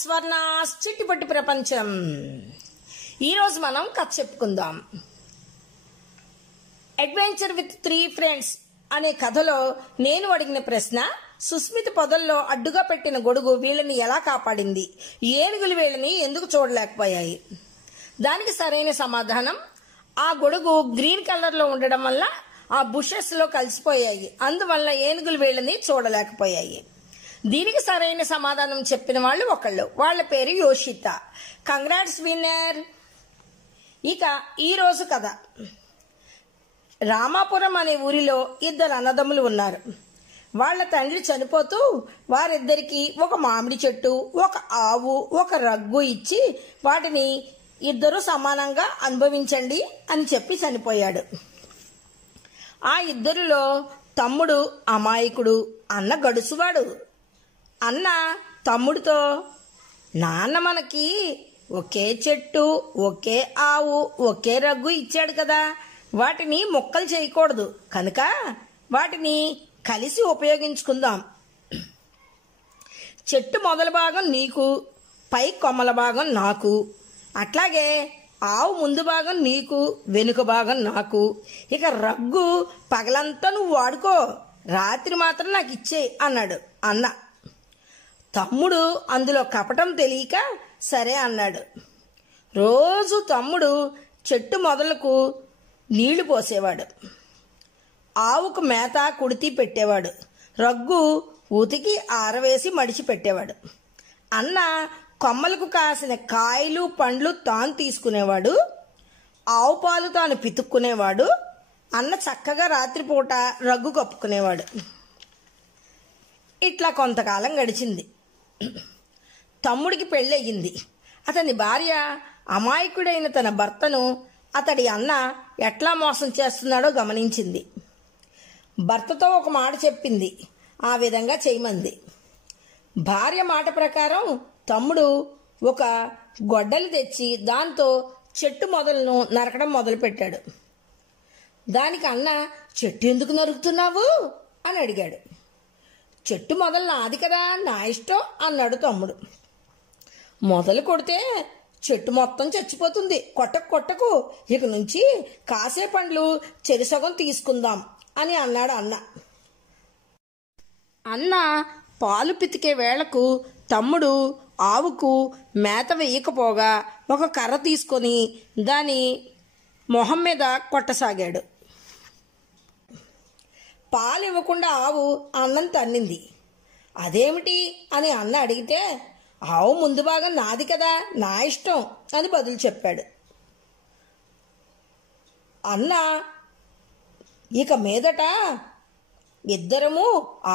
స్వర్ణాస్ చిట్టిపట్టి ప్రపంచం. ఈరోజు మనం కథ చెప్పుకుందాం. అడ్వెంచర్ విత్ 3 ఫ్రెండ్స్ అనే కథలో నేను అడిగిన ప్రశ్న, సుస్మిత పొదల్లో అడ్డుగా పెట్టిన గొడుగు వీళ్ళని ఎలా కాపాడింది, ఏనుగులు వీళ్ళని ఎందుకు చూడలేకపోయాయి? దానికి సరైన సమాధానం, ఆ గొడుగు గ్రీన్ కలర్ లో ఉండడం వల్ల ఆ బుషెస్ లో కలిసిపోయాయి, అందువల్ల ఏనుగులు వీళ్ళని చూడలేకపోయాయి. దీనికి సరైన సమాధానం చెప్పిన వాళ్ళు ఒకళ్ళు, వాళ్ళ పేరు యోషిత. Congrats winner. ఇక ఈ రోజు కథ. రామాపురం అనే ఊరిలో 2 అన్నదమ్ములు ఉన్నారు. వాళ్ళ తండ్రి చనిపోతూ వారిద్దరికి ఒక మామిడి చెట్టు, ఒక ఆవు, ఒక రగ్గు ఇచ్చి వాటిని ఇద్దరు సమానంగా అనుభవించండి అని చెప్పి చనిపోయాడు. ఆ ఇద్దరిలో తమ్ముడు అమాయకుడు, అన్న గడుసువాడు. అన్న తమ్ముడితో, నాన్న మనకి ఒకే చెట్టు, ఒకే ఆవు, ఒకే రగ్గు ఇచ్చాడు కదా, వాటిని మొక్కలు చేయకూడదు, కనుక వాటిని కలిసి ఉపయోగించుకుందాం. చెట్టు మొదల భాగం నీకు, పై కొమ్మల భాగం నాకు, అట్లాగే ఆవు ముందు భాగం నీకు, వెనుక భాగం నాకు. ఇక రగ్గు పగలంతా నువ్వు వాడుకో, రాత్రి మాత్రం నాకు ఇచ్చేయి అన్నాడు అన్న. తమ్ముడు అందులో కపటం తెలియక సరే అన్నాడు. రోజు తమ్ముడు చెట్టు మొదలకు నీళ్లు పోసేవాడు, ఆవుకు మేత కుడితి పెట్టేవాడు, రగ్గు ఉతికి ఆరవేసి మడిచి పెట్టేవాడు. అన్న కొమ్మలకు కాసిన కాయలు పండ్లు తాను తీసుకునేవాడు, ఆవు పాలు తాను పితుక్కునేవాడు. అన్న చక్కగా రాత్రిపూట రగ్గు కప్పుకునేవాడు. ఇట్లా కొంతకాలం గడిచింది. తమ్ముడికి పెళ్ళయింది. అతని భార్య అమాయకుడైన తన భర్తను అతడి అన్న ఎట్లా మోసం చేస్తున్నాడో గమనించింది. భర్తతో ఒక మాట చెప్పింది, ఆ విధంగా చేయమంది. భార్య మాట ప్రకారం తమ్ముడు ఒక గొడ్డలి తెచ్చి దాంతో చెట్టు మొదలను నరకడం మొదలుపెట్టాడు. దానికి అన్న, చెట్టు ఎందుకు నరుకుతున్నావు అని అడిగాడు. చెట్టు మొదలు నాది కదా, నా ఇష్టం అన్నాడు తమ్ముడు. మొదలు కొడితే చెట్టు మొత్తం చచ్చిపోతుంది, కొట్టకు, ఇక నుంచి కాసే పండ్లు చెరిసగం తీసుకుందాం అని అన్నాడు అన్న. అన్న పాలు పితికే వేళకు తమ్ముడు ఆవుకు మేత వేయకపోగా ఒక కర్ర తీసుకొని దాని మొహం మీద కొట్టసాగాడు. పాలు ఇవ్వకుండా ఆవు అన్నం తన్నింది. అదేమిటి అని అన్న అడిగితే, ఆవు ముందు భాగం నాది కదా, నా ఇష్టం అని బదులు చెప్పాడు. అన్న, ఇక మీదట ఇద్దరము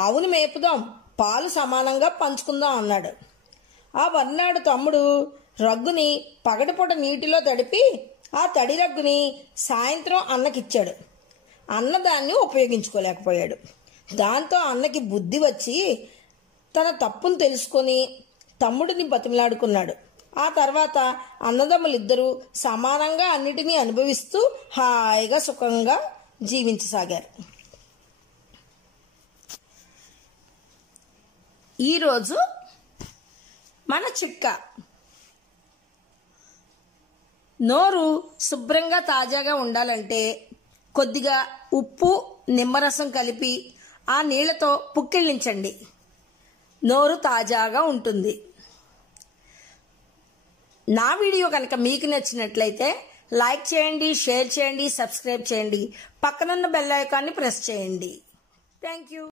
ఆవుని మేపుదాం, పాలు సమానంగా పంచుకుందాం అన్నాడు. ఆ మర్నాడు తమ్ముడు రగ్గుని పగటిపూట నీటిలో తడిపి ఆ తడి రగ్గుని సాయంత్రం అన్నకిచ్చాడు. అన్న దాన్ని ఉపయోగించుకోలేకపోయాడు. దాంతో అన్నకి బుద్ధి వచ్చి తన తప్పును తెలుసుకొని తమ్ముడిని బతిమలాడుకున్నాడు. ఆ తర్వాత అన్నదమ్ములిద్దరూ సమానంగా అన్నిటినీ అనుభవిస్తూ హాయిగా సుఖంగా జీవించసాగారు. ఈరోజు మన చిట్కా. నోరు శుభ్రంగా తాజాగా ఉండాలంటే కొద్దిగా ఉప్పు, నిమ్మరసం కలిపి ఆ నీళ్లతో పుక్కిళ్ళించండి, నోరు తాజాగా ఉంటుంది. నా వీడియో కనుక మీకు నచ్చినట్లయితే లైక్ చేయండి, షేర్ చేయండి, సబ్స్క్రైబ్ చేయండి, పక్కనున్న బెల్ ఐకాన్ని ప్రెస్ చేయండి. Thank you.